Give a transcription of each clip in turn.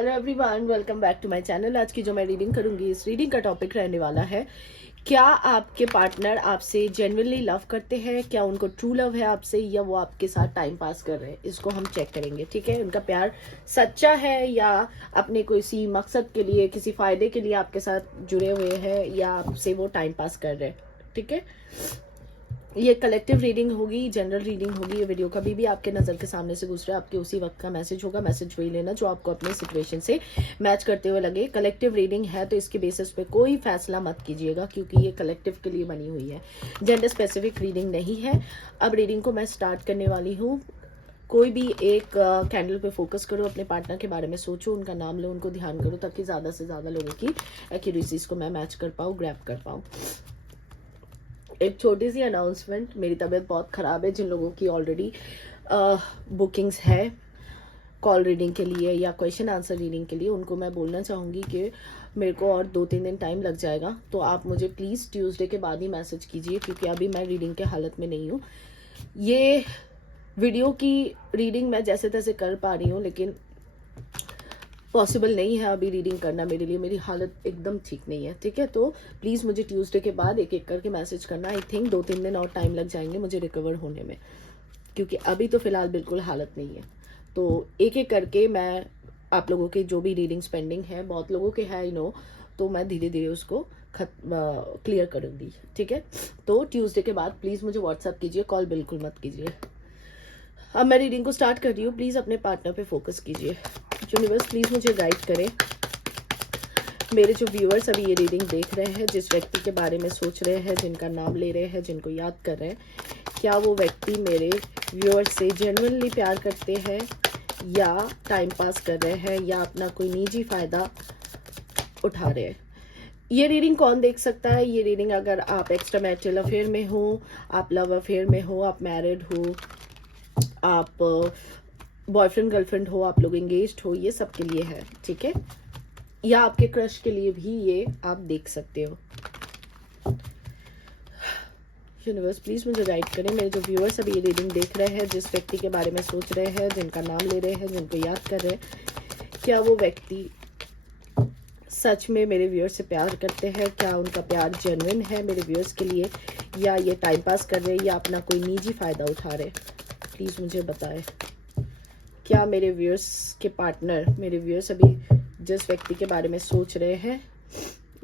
Hello everyone, welcome back to my channel. आज की जो मैं रीडिंग करूंगी, इस रीडिंग का टॉपिक रहने वाला है, क्या आपके पार्टनर आपसे जेन्युइनली लव करते हैं, क्या उनको ट्रू लव है आपसे, या वो आपके साथ टाइम पास कर रहे हैं। इसको हम चेक करेंगे, ठीक है। उनका प्यार सच्चा है या अपने किसी मकसद के लिए, किसी फायदे के लिए आपके साथ जुड़े हुए हैं, या आपसे वो टाइम पास कर रहे हैं, ठीक है। ये कलेक्टिव रीडिंग होगी, जनरल रीडिंग होगी। ये वीडियो कभी भी आपके नज़र के सामने से गुजरे, आपके उसी वक्त का मैसेज होगा। मैसेज वही लेना जो आपको अपने सिचुएशन से मैच करते हुए लगे। कलेक्टिव रीडिंग है तो इसके बेसिस पे कोई फैसला मत कीजिएगा, क्योंकि ये कलेक्टिव के लिए बनी हुई है, जेंडर स्पेसिफिक रीडिंग नहीं है। अब रीडिंग को मैं स्टार्ट करने वाली हूँ। कोई भी एक कैंडल पे फोकस करो, अपने पार्टनर के बारे में सोचो, उनका नाम लो, उनको ध्यान करो, ताकि ज़्यादा से ज़्यादा लोगों की एक्यूरेसीज को मैं मैच कर पाऊँ, ग्रैब कर पाऊँ। एक छोटी सी अनाउंसमेंट, मेरी तबीयत बहुत ख़राब है। जिन लोगों की ऑलरेडी बुकिंग्स है कॉल रीडिंग के लिए या क्वेश्चन आंसर रीडिंग के लिए, उनको मैं बोलना चाहूँगी कि मेरे को और 2-3 दिन टाइम लग जाएगा, तो आप मुझे प्लीज़ ट्यूसडे के बाद ही मैसेज कीजिए, क्योंकि अभी मैं रीडिंग के हालत में नहीं हूँ। ये वीडियो की रीडिंग मैं जैसे तैसे कर पा रही हूँ, लेकिन पॉसिबल नहीं है अभी रीडिंग करना मेरे लिए। मेरी हालत एकदम ठीक नहीं है, ठीक है। तो प्लीज़ मुझे ट्यूसडे के बाद एक एक करके मैसेज करना। आई थिंक 2-3 दिन और टाइम लग जाएंगे मुझे रिकवर होने में, क्योंकि अभी तो फ़िलहाल बिल्कुल हालत नहीं है। तो एक एक करके मैं आप लोगों की जो भी रीडिंग्स पेंडिंग है, बहुत लोगों के है, तो मैं धीरे धीरे उसको क्लियर करूँगी, ठीक है। तो ट्यूसडे के बाद प्लीज़ मुझे व्हाट्सअप कीजिए, कॉल बिल्कुल मत कीजिए। अब मैं रीडिंग को स्टार्ट कर रही हूँ। प्लीज़ अपने पार्टनर पे फोकस कीजिए। यूनिवर्स प्लीज़ मुझे गाइड करें। मेरे जो व्यूअर्स अभी ये रीडिंग देख रहे हैं, जिस व्यक्ति के बारे में सोच रहे हैं, जिनका नाम ले रहे हैं, जिनको याद कर रहे हैं, क्या वो व्यक्ति मेरे व्यूअर्स से जेन्युइनली प्यार करते हैं, या टाइम पास कर रहे हैं, या अपना कोई निजी फ़ायदा उठा रहे हैं। ये रीडिंग कौन देख सकता है? ये रीडिंग अगर आप एक्स्ट्रा मैरिटल अफेयर में हो, आप लव अफेयर में हो, आप मैरिड हो, आप बॉयफ्रेंड गर्लफ्रेंड हो, आप लोग एंगेज्ड हो, ये सब के लिए है, ठीक है। या आपके क्रश के लिए भी ये आप देख सकते हो। यूनिवर्स प्लीज मुझे गाइड करें। मेरे जो व्यूअर्स अभी ये रीडिंग देख रहे हैं, जिस व्यक्ति के बारे में सोच रहे हैं, जिनका नाम ले रहे हैं, जिनको याद कर रहे हैं, क्या वो व्यक्ति सच में मेरे व्यूअर्स से प्यार करते हैं? क्या उनका प्यार जेन्युइन है मेरे व्यूअर्स के लिए, या ये टाइम पास कर रहे हैं, या अपना कोई निजी फ़ायदा उठा रहे? प्लीज़ मुझे बताएं। क्या मेरे व्यूअर्स के पार्टनर, मेरे व्यूअर्स अभी जिस व्यक्ति के बारे में सोच रहे हैं,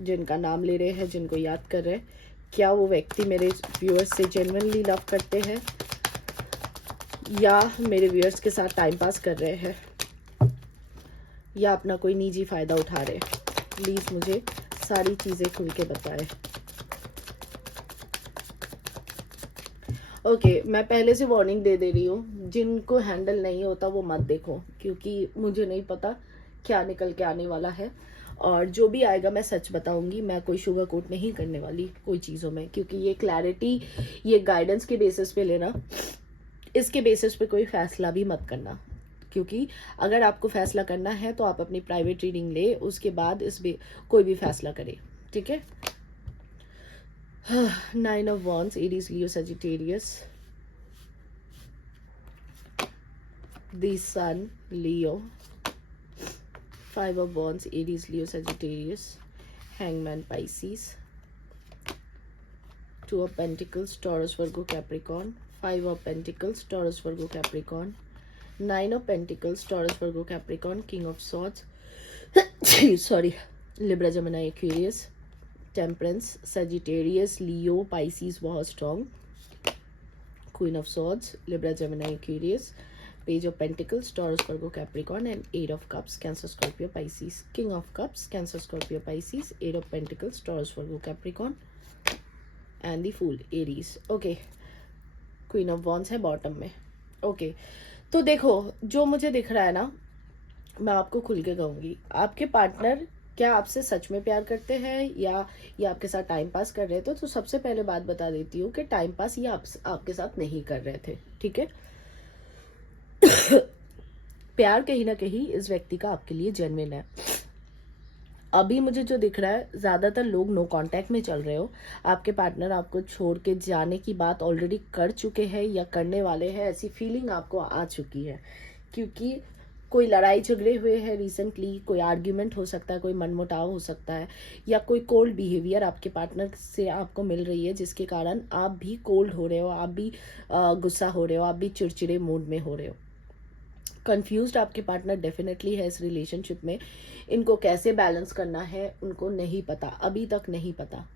जिनका नाम ले रहे हैं, जिनको याद कर रहे हैं, क्या वो व्यक्ति मेरे व्यूअर्स से जेन्युइनली लव करते हैं, या मेरे व्यूअर्स के साथ टाइम पास कर रहे हैं, या अपना कोई निजी फ़ायदा उठा रहे हैं? प्लीज़ मुझे सारी चीज़ें खुल के बताएं। ओके, मैं पहले से वार्निंग दे रही हूँ, जिनको हैंडल नहीं होता वो मत देखो, क्योंकि मुझे नहीं पता क्या निकल के आने वाला है, और जो भी आएगा मैं सच बताऊंगी। मैं कोई शुगर कोट नहीं करने वाली कोई चीज़ों में, क्योंकि ये क्लैरिटी, ये गाइडेंस के बेसिस पे लेना, इसके बेसिस पे कोई फैसला भी मत करना, क्योंकि अगर आपको फैसला करना है तो आप अपनी प्राइवेट रीडिंग ले, उसके बाद कोई भी फैसला करे, ठीक है। 9 of Wands, Aries, Leo, Sagittarius, the Sun, Leo, 5 of Wands, Aries, Leo, Sagittarius, Hangman, Pisces, 2 of Pentacles, Taurus, Virgo, Capricorn, 5 of Pentacles, Taurus, Virgo, Capricorn, 9 of Pentacles, Taurus, Virgo, Capricorn, King of Swords, sorry, Libra, Gemini, Aquarius, Temperance, Sagittarius, Leo, Pisces बहुत strong, Queen of Swords, Libra, Gemini, Aquarius, Page of Pentacles, Taurus, Virgo, Capricorn, and 8 of Cups, Cancer, Scorpio, Pisces, King of Cups, Cancer, Scorpio, Pisces, 8 of Pentacles, Taurus, Virgo, Capricorn, and the Fool, Aries. Okay, Queen of Wands है bottom में। Okay, तो देखो, जो मुझे दिख रहा है ना, मैं आपको खुल के कहूँगी, आपके पार्टनर क्या आपसे सच में प्यार करते हैं, या ये आपके साथ टाइम पास कर रहे थे? तो सबसे पहले बात बता देती हूँ कि टाइम पास ये आपके साथ नहीं कर रहे थे, ठीक है। प्यार कहीं ना कहीं इस व्यक्ति का आपके लिए जेन्युइन है। अभी मुझे जो दिख रहा है, ज़्यादातर लोग नो कांटेक्ट में चल रहे हो। आपके पार्टनर आपको छोड़ के जाने की बात ऑलरेडी कर चुके हैं या करने वाले हैं, ऐसी फीलिंग आपको आ चुकी है, क्योंकि कोई लड़ाई झगड़े हुए हैं रिसेंटली, कोई आर्ग्यूमेंट हो सकता है, कोई मनमुटाव हो सकता है, या कोई कोल्ड बिहेवियर आपके पार्टनर से आपको मिल रही है जिसके कारण आप भी कोल्ड हो रहे हो, आप भी गुस्सा हो रहे हो, आप भी चिड़चिड़े मूड में हो रहे हो। कंफ्यूज्ड आपके पार्टनर डेफिनेटली है इस रिलेशनशिप में। इनको कैसे बैलेंस करना है उनको नहीं पता, अभी तक नहीं पता।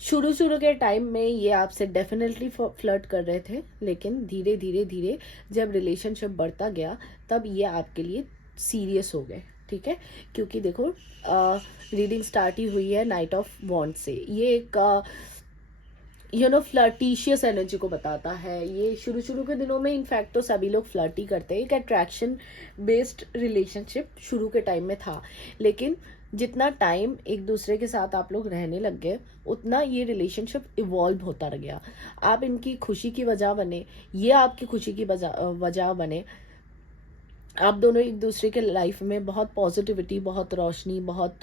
शुरू शुरू के टाइम में ये आपसे डेफिनेटली फ्लर्ट कर रहे थे, लेकिन धीरे धीरे धीरे जब रिलेशनशिप बढ़ता गया तब ये आपके लिए सीरियस हो गए, ठीक है। क्योंकि देखो रीडिंग स्टार्ट ही हुई है नाइट ऑफ वॉन्ड से। ये एक फ्लर्टिशियस एनर्जी को बताता है। ये शुरू शुरू के दिनों में इनफैक्ट तो सभी लोग फ्लर्टी करते हैं, एक अट्रैक्शन बेस्ड रिलेशनशिप शुरू के टाइम में था। लेकिन जितना टाइम एक दूसरे के साथ आप लोग रहने लग गए उतना ये रिलेशनशिप इवॉल्व होता रह गया। आप इनकी खुशी की वजह बने, ये आपकी खुशी की वजह बने। आप दोनों एक दूसरे के लाइफ में बहुत पॉजिटिविटी, बहुत रोशनी, बहुत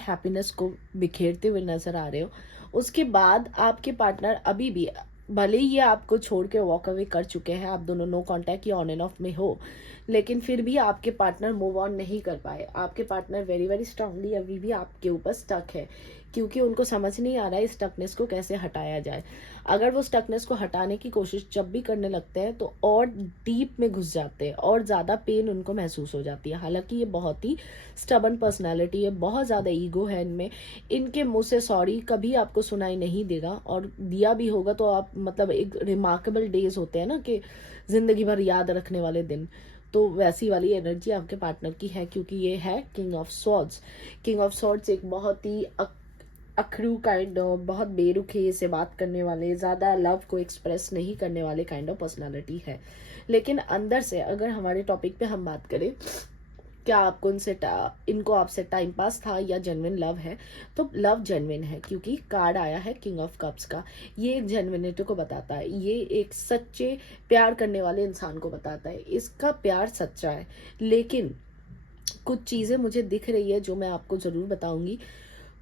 हैप्पीनेस को बिखेरते हुए नजर आ रहे हो। उसके बाद आपके पार्टनर अभी भी, भले ही ये आपको छोड़ के वॉक अवे कर चुके हैं, आप दोनों नो कांटेक्ट या ऑन एंड ऑफ में हो, लेकिन फिर भी आपके पार्टनर मूव ऑन नहीं कर पाए। आपके पार्टनर वेरी वेरी स्ट्रांगली अभी भी आपके ऊपर स्टक है, क्योंकि उनको समझ नहीं आ रहा है इस स्टकनेस को कैसे हटाया जाए। अगर वो स्टकनेस को हटाने की कोशिश जब भी करने लगते हैं तो और डीप में घुस जाते हैं और ज़्यादा पेन उनको महसूस हो जाती है। हालांकि ये बहुत ही स्टबन पर्सनालिटी है, बहुत ज़्यादा ईगो है इनमें। इनके मुंह से सॉरी कभी आपको सुनाई नहीं देगा, और दिया भी होगा तो आप मतलब एक रिमार्केबल डेज होते हैं ना कि जिंदगी भर याद रखने वाले दिन, तो वैसी वाली एनर्जी आपके पार्टनर की है, क्योंकि ये है king of swords. King of swords एक बहुत ही अखरू काइंड ऑफ, बहुत बेरुखे से बात करने वाले, ज़्यादा लव को एक्सप्रेस नहीं करने वाले काइंड ऑफ पर्सनालिटी है। लेकिन अंदर से अगर हमारे टॉपिक पे हम बात करें, क्या आपको इनको आपसे टाइम पास था या जेन्युइन लव है, तो लव जेन्युइन है, क्योंकि कार्ड आया है किंग ऑफ कप्स का। ये एक जेन्युइनिटी को बताता है, ये एक सच्चे प्यार करने वाले इंसान को बताता है। इसका प्यार सच्चा है, लेकिन कुछ चीज़ें मुझे दिख रही है जो मैं आपको ज़रूर बताऊंगी।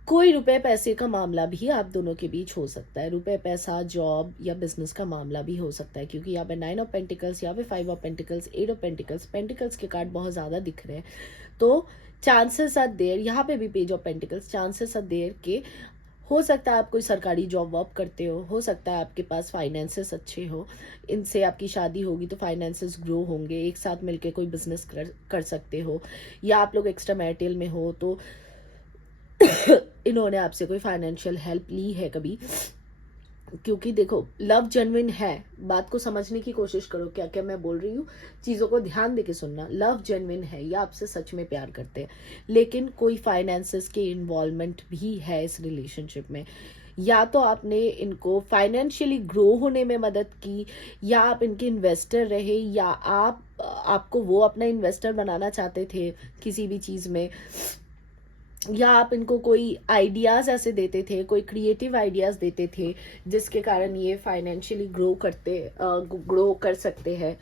कोई रुपए पैसे का मामला भी आप दोनों के बीच हो सकता है, रुपए पैसा, जॉब या बिजनेस का मामला भी हो सकता है, क्योंकि यहाँ पे 9 ऑफ पेंटिकल्स, यहाँ पे 5 of pentacles, 8 of pentacles, pentacles के कार्ड बहुत ज़्यादा दिख रहे हैं। तो चांसेस आर देयर, यहाँ पे भी page of pentacles, chances are there के हो सकता है आप कोई सरकारी जॉब वॉब करते हो सकता है आपके पास फाइनेंसेस अच्छे हो, इनसे आपकी शादी होगी तो फाइनेंसेस ग्रो होंगे, एक साथ मिलके कोई बिजनेस कर सकते हो, या आप लोग एक्स्ट्रा मैरिटल में हो तो इन्होंने आपसे कोई फाइनेंशियल हेल्प ली है कभी। क्योंकि देखो लव जेन्युइन है, बात को समझने की कोशिश करो, क्या क्या मैं बोल रही हूँ, चीज़ों को ध्यान देके सुनना। लव जेन्युइन है, ये आपसे सच में प्यार करते हैं, लेकिन कोई फाइनेंसेस के इन्वॉल्वमेंट भी है इस रिलेशनशिप में। या तो आपने इनको फाइनेंशियली ग्रो होने में मदद की, या आप इनके इन्वेस्टर रहे, या आपको वो अपना इन्वेस्टर बनाना चाहते थे किसी भी चीज़ में, या आप इनको कोई आइडियाज ऐसे देते थे, कोई क्रिएटिव आइडियाज देते थे जिसके कारण ये फाइनेंशियली ग्रो कर सकते हैं।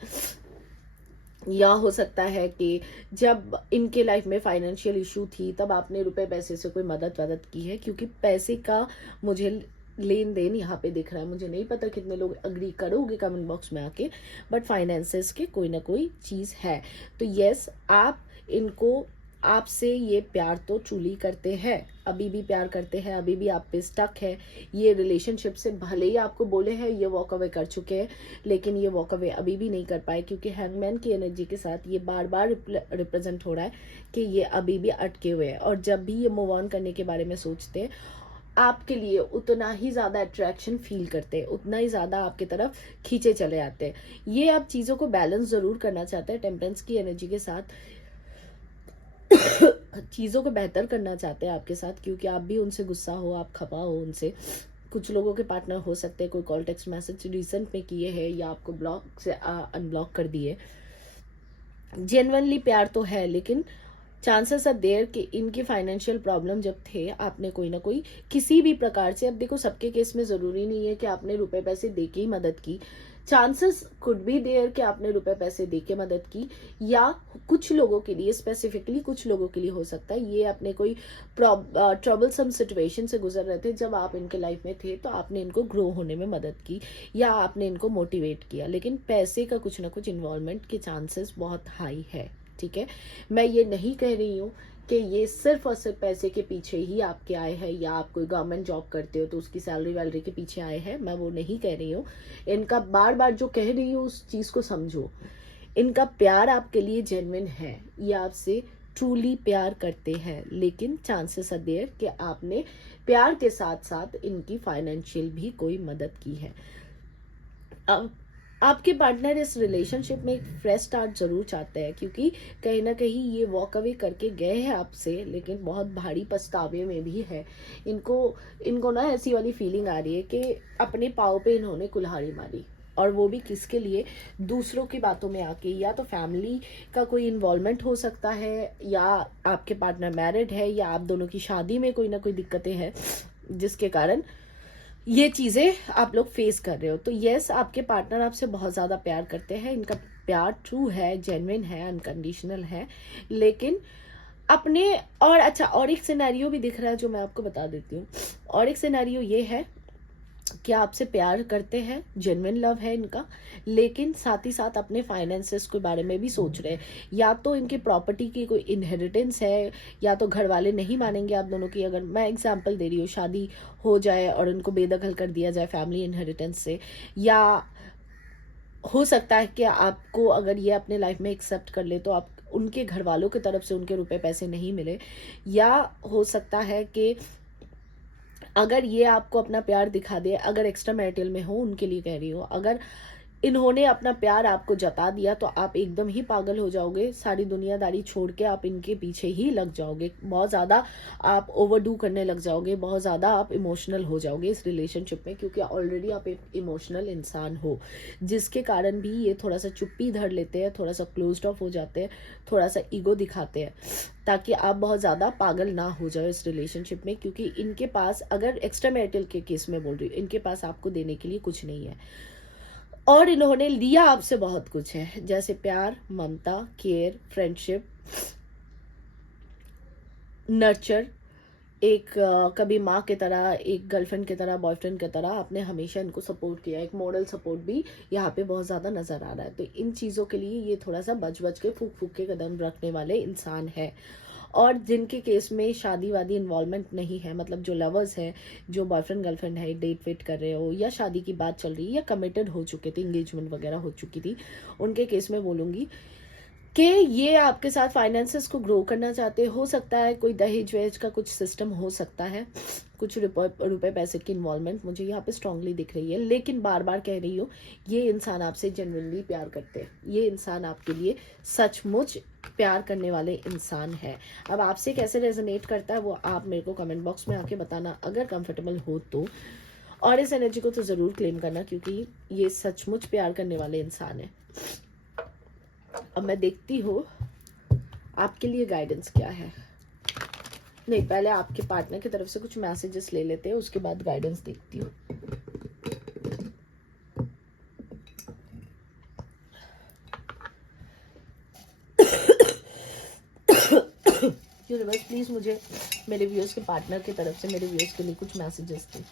या हो सकता है कि जब इनके लाइफ में फाइनेंशियल इशू थी तब आपने रुपए पैसे से कोई मदद की है, क्योंकि पैसे का मुझे लेन देन यहाँ पे दिख रहा है। मुझे नहीं पता कितने लोग अग्री करोगे कमेंट बॉक्स में आके, बट फाइनेंसेस के कोई ना कोई चीज़ है। तो यस, आप इनको, आपसे ये प्यार तो ट्रूली करते हैं, अभी भी प्यार करते हैं, अभी भी आप पे स्टक है। ये रिलेशनशिप से भले ही आपको बोले हैं ये वॉक अवे कर चुके हैं, लेकिन ये वॉक अवे अभी भी नहीं कर पाए, क्योंकि हैंगमैन की एनर्जी के साथ ये बार बार रिप्रेजेंट हो रहा है कि ये अभी भी अटके हुए हैं। और जब भी ये मूव ऑन करने के बारे में सोचते हैं, आपके लिए उतना ही ज़्यादा अट्रैक्शन फील करते हैं, उतना ही ज़्यादा आपकी तरफ खींचे चले आते हैं। ये आप चीज़ों को बैलेंस ज़रूर करना चाहते हैं टेम्परेंस की एनर्जी के साथ, चीज़ों को बेहतर करना चाहते हैं आपके साथ, क्योंकि आप भी उनसे गुस्सा हो, आप खपा हो उनसे। कुछ लोगों के पार्टनर हो सकते हैं कोई कॉल टेक्स्ट मैसेज रिसेंट में किए हैं, या आपको ब्लॉक से अनब्लॉक कर दिए। जेन्युइनली प्यार तो है, लेकिन चांसेस आर देयर कि इनकी फाइनेंशियल प्रॉब्लम जब थे, आपने कोई ना कोई किसी भी प्रकार से, अब देखो सबके केस में ज़रूरी नहीं है कि आपने रुपए पैसे दे के ही मदद की। चांसेस कुड बी देयर कि आपने रुपए पैसे दे के मदद की, या कुछ लोगों के लिए, स्पेसिफिकली कुछ लोगों के लिए हो सकता है ये अपने कोई ट्रबलसम सिचुएशन से गुजर रहे थे, जब आप इनके लाइफ में थे तो आपने इनको ग्रो होने में मदद की या आपने इनको मोटिवेट किया, लेकिन पैसे का कुछ ना कुछ इन्वॉल्वमेंट के चांसेस बहुत हाई है। ठीक है, मैं ये नहीं कह रही हूँ कि ये सिर्फ और सिर्फ पैसे के पीछे ही आपके आए हैं, या आप कोई गवर्नमेंट जॉब करते हो तो उसकी सैलरी वैलरी के पीछे आए हैं, मैं वो नहीं कह रही हूँ। इनका बार बार जो कह रही हूँ उस चीज़ को समझो, इनका प्यार आपके लिए जेन्युइन है, ये आपसे ट्रूली प्यार करते हैं, लेकिन चांसेस आर देयर कि आपने प्यार के साथ साथ इनकी फाइनेंशियल भी कोई मदद की है। अब आपके पार्टनर इस रिलेशनशिप में एक फ्रेश स्टार्ट जरूर चाहते हैं, क्योंकि कहीं ना कहीं ये वॉक अवे करके गए हैं आपसे, लेकिन बहुत भारी पछतावे में भी है। इनको ना ऐसी वाली फीलिंग आ रही है कि अपने पाँव पे इन्होंने कुल्हाड़ी मारी, और वो भी किसके लिए, दूसरों की बातों में आके। या तो फैमिली का कोई इन्वॉल्वमेंट हो सकता है, या आपके पार्टनर मैरिड है, या आप दोनों की शादी में कोई ना कोई दिक्कतें हैं जिसके कारण ये चीज़ें आप लोग फेस कर रहे हो। तो यस, आपके पार्टनर आपसे बहुत ज़्यादा प्यार करते हैं, इनका प्यार ट्रू है, जेन्युइन है, अनकंडीशनल है, लेकिन अपने और अच्छा, और एक सिनेरियो भी दिख रहा है जो मैं आपको बता देती हूँ। और एक सिनेरियो ये है कि आपसे प्यार करते हैं, जेन्युइन लव है इनका, लेकिन साथ ही साथ अपने फाइनेंसेस के बारे में भी सोच रहे हैं। या तो इनकी प्रॉपर्टी की कोई इनहेरिटेंस है, या तो घर वाले नहीं मानेंगे आप दोनों की। अगर मैं एग्जांपल दे रही हूँ, शादी हो जाए और उनको बेदखल कर दिया जाए फैमिली इनहेरिटेंस से, या हो सकता है कि आपको अगर ये अपने लाइफ में एक्सेप्ट कर ले तो आप उनके घर वालों की तरफ से उनके रुपए पैसे नहीं मिले। या हो सकता है कि अगर ये आपको अपना प्यार दिखा दे, अगर एक्स्ट्रा मैरिटल में हो, उनके लिए कह रही हूँ, अगर इन्होंने अपना प्यार आपको जता दिया तो आप एकदम ही पागल हो जाओगे, सारी दुनियादारी छोड़ के आप इनके पीछे ही लग जाओगे, बहुत ज़्यादा आप ओवरडू करने लग जाओगे, बहुत ज़्यादा आप इमोशनल हो जाओगे इस रिलेशनशिप में, क्योंकि ऑलरेडी आप एक इमोशनल इंसान हो, जिसके कारण भी ये थोड़ा सा चुप्पी धर लेते हैं, थोड़ा सा क्लोज्ड ऑफ हो जाते हैं, थोड़ा सा ईगो दिखाते हैं, ताकि आप बहुत ज़्यादा पागल ना हो जाओ इस रिलेशनशिप में। क्योंकि इनके पास, अगर एक्स्ट्रा मैरिटल के केस में बोल रही हूँ, इनके पास आपको देने के लिए कुछ नहीं है, और इन्होंने लिया आपसे बहुत कुछ है, जैसे प्यार, ममता, केयर, फ्रेंडशिप, नर्चर, एक कभी माँ की तरह, एक गर्लफ्रेंड की तरह, बॉयफ्रेंड की तरह आपने हमेशा इनको सपोर्ट किया, एक मॉडल सपोर्ट भी यहाँ पे बहुत ज़्यादा नज़र आ रहा है। तो इन चीज़ों के लिए ये थोड़ा सा बच बच के, फूक फूक के कदम रखने वाले इंसान है। और जिनके केस में शादी वादी इन्वॉल्वमेंट नहीं है, मतलब जो लवर्स हैं, जो बॉयफ्रेंड गर्लफ्रेंड है, डेट वेट कर रहे हो, या शादी की बात चल रही है, या कमिटेड हो चुके थे, इंगेजमेंट वगैरह हो चुकी थी, उनके केस में बोलूँगी कि ये आपके साथ फाइनेंसेस को ग्रो करना चाहते। हो सकता है कोई दहेज वहेज का कुछ सिस्टम हो सकता है, कुछ रुपए पैसे की इन्वॉल्वमेंट मुझे यहाँ पे स्ट्रांगली दिख रही है, लेकिन बार बार कह रही हूँ, ये इंसान आपसे जेन्युइनली प्यार करते हैं, ये इंसान आपके लिए सचमुच प्यार करने वाले इंसान है। अब आपसे कैसे रेजोनेट करता है वो आप मेरे को कमेंट बॉक्स में आके बताना, अगर कंफर्टेबल हो तो। और इस एनर्जी को तो ज़रूर क्लेम करना, क्योंकि ये सचमुच प्यार करने वाले इंसान है। अब मैं देखती हूँ आपके लिए गाइडेंस क्या है। नहीं, पहले आपके पार्टनर की तरफ से कुछ मैसेजेस ले लेते हैं, उसके बाद गाइडेंस देखती हूँ। यूनिवर्स प्लीज मुझे मेरे व्यूअर्स के पार्टनर की तरफ से मेरे व्यूअर्स के लिए कुछ मैसेजेस दे।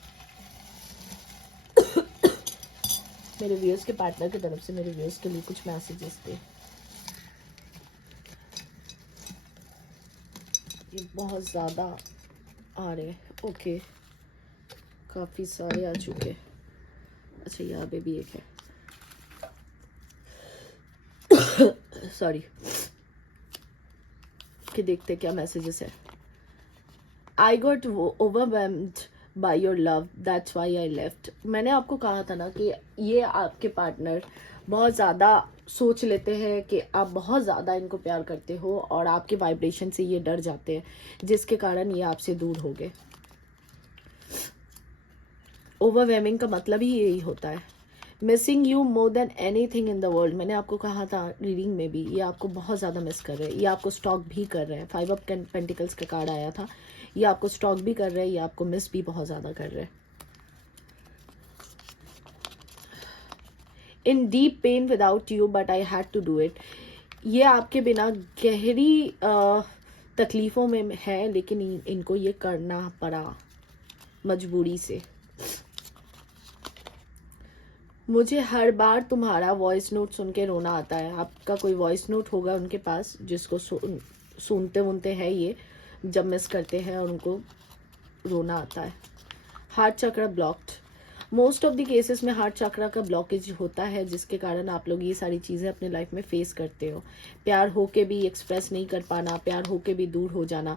मेरे व्यूअर्स के पार्टनर की तरफ से मेरे व्यूअर्स के लिए कुछ मैसेजेस दे। ये बहुत ज़्यादा आ रहे हैं। ओके, काफ़ी सारे आ चुके। अच्छा, यहाँ पे भी एक है, सॉरी, कि देखते क्या मैसेजेस है। I got overwhelmed by your love, that's why I left. मैंने आपको कहा था ना कि ये आपके पार्टनर बहुत ज़्यादा सोच लेते हैं कि आप बहुत ज़्यादा इनको प्यार करते हो, और आपके वाइब्रेशन से ये डर जाते हैं, जिसके कारण ये आपसे दूर हो गए। ओवरवेलमिंग का मतलब ही यही होता है, missing you more than anything in the world. मैंने आपको कहा था रीडिंग में भी, ये आपको बहुत ज़्यादा मिस कर रहे हैं, ये आपको स्टॉक भी कर रहे हैं। 5 ऑफ पेंटिकल्स का कार्ड आया था, ये आपको स्टॉक भी कर रहे हैं, ये आपको मिस भी बहुत ज़्यादा कर रहे हैं। In deep pain without you but I had to do it. ये आपके बिना गहरी तकलीफ़ों में है, लेकिन इनको ये करना पड़ा मजबूरी से। मुझे हर बार तुम्हारा वॉइस नोट सुन के रोना आता है। आपका कोई वॉइस नोट होगा उनके पास जिसको सुनते वुनते हैं ये, जब मिस करते हैं और उनको रोना आता है। हार्ट चक्र blocked. Most of the cases में हार्ट चक्र का ब्लॉकेज होता है, जिसके कारण आप लोग ये सारी चीज़ें अपने लाइफ में फेस करते हो। प्यार हो के भी एक्सप्रेस नहीं कर पाना, प्यार हो के भी दूर हो जाना।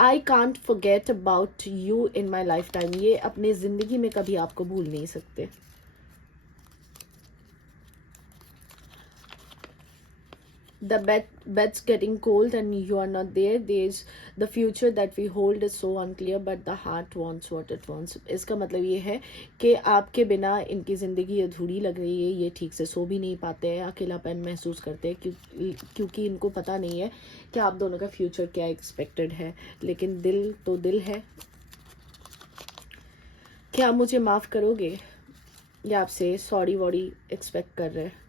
I can't forget about you in my life time. ये अपने ज़िंदगी में कभी आपको भूल नहीं सकते। The bed's getting cold and you are not there. There's the future that we hold is so unclear, but the heart wants what it wants. इसका मतलब ये है कि आपके बिना इनकी ज़िंदगी अधूरी लग रही है। ये ठीक से सो भी नहीं पाते हैं, अकेलापन महसूस करते हैं, क्योंकि इनको पता नहीं है कि आप दोनों का फ्यूचर क्या एक्सपेक्टेड है। लेकिन दिल तो दिल है। क्या मुझे माफ़ करोगे, या आपसे सॉरी वॉरी एक्सपेक्ट कर रहे हैं?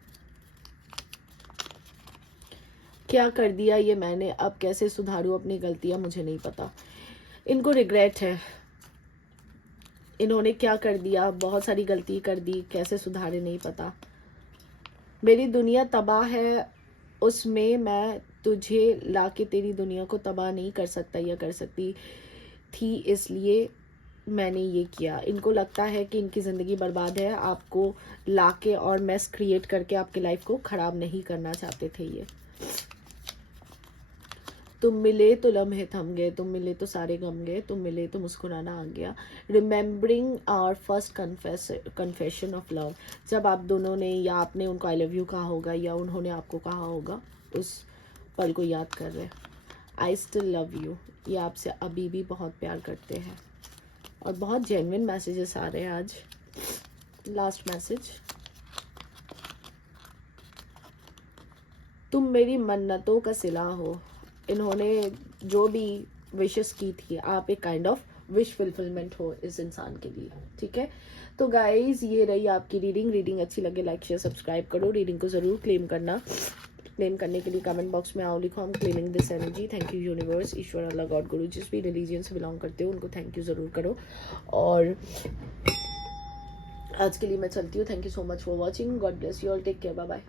क्या कर दिया ये मैंने, अब कैसे सुधारूं अपनी गलतियां, मुझे नहीं पता। इनको रिग्रेट है, इन्होंने क्या कर दिया, बहुत सारी गलती कर दी, कैसे सुधारे नहीं पता। मेरी दुनिया तबाह है, उसमें मैं तुझे लाके तेरी दुनिया को तबाह नहीं कर सकता या कर सकती थी, इसलिए मैंने ये किया। इनको लगता है कि इनकी ज़िंदगी बर्बाद है, आपको लाके और मेस क्रिएट करके आपकी लाइफ को ख़राब नहीं करना चाहते थे ये। तुम मिले तो लम्हे थम गए, तुम मिले तो सारे गम गए, तुम मिले तो मुस्कुराना आ गया। Remembering our first confession of love. जब आप दोनों ने, या आपने उनको आई लव यू कहा होगा या उन्होंने आपको कहा होगा, उस पल को याद कर रहे हैं। I still love you. ये आपसे अभी भी बहुत प्यार करते हैं। और बहुत जेन्युइन मैसेजेस आ रहे हैं आज। Last message. तुम मेरी मन्नतों का सिला हो। इन्होंने जो भी विशेस की थी, आप एक काइंड ऑफ विश फुलफिलमेंट हो इस इंसान के लिए। ठीक है, तो गाइज ये रही आपकी रीडिंग अच्छी लगे लाइक शेयर सब्सक्राइब करो। रीडिंग को ज़रूर क्लेम करना। क्लेम करने के लिए कमेंट बॉक्स में आओ, लिखो हम claiming this energy. Thank you universe, Ishwar, Allah, God, गुरु, जिस भी रिलीजियन से बिलोंग करते हो उनको थैंक यू ज़रूर करो। और आज के लिए मैं चलती हूँ। Thank you so much for watching. God bless you all. Take care, bye bye.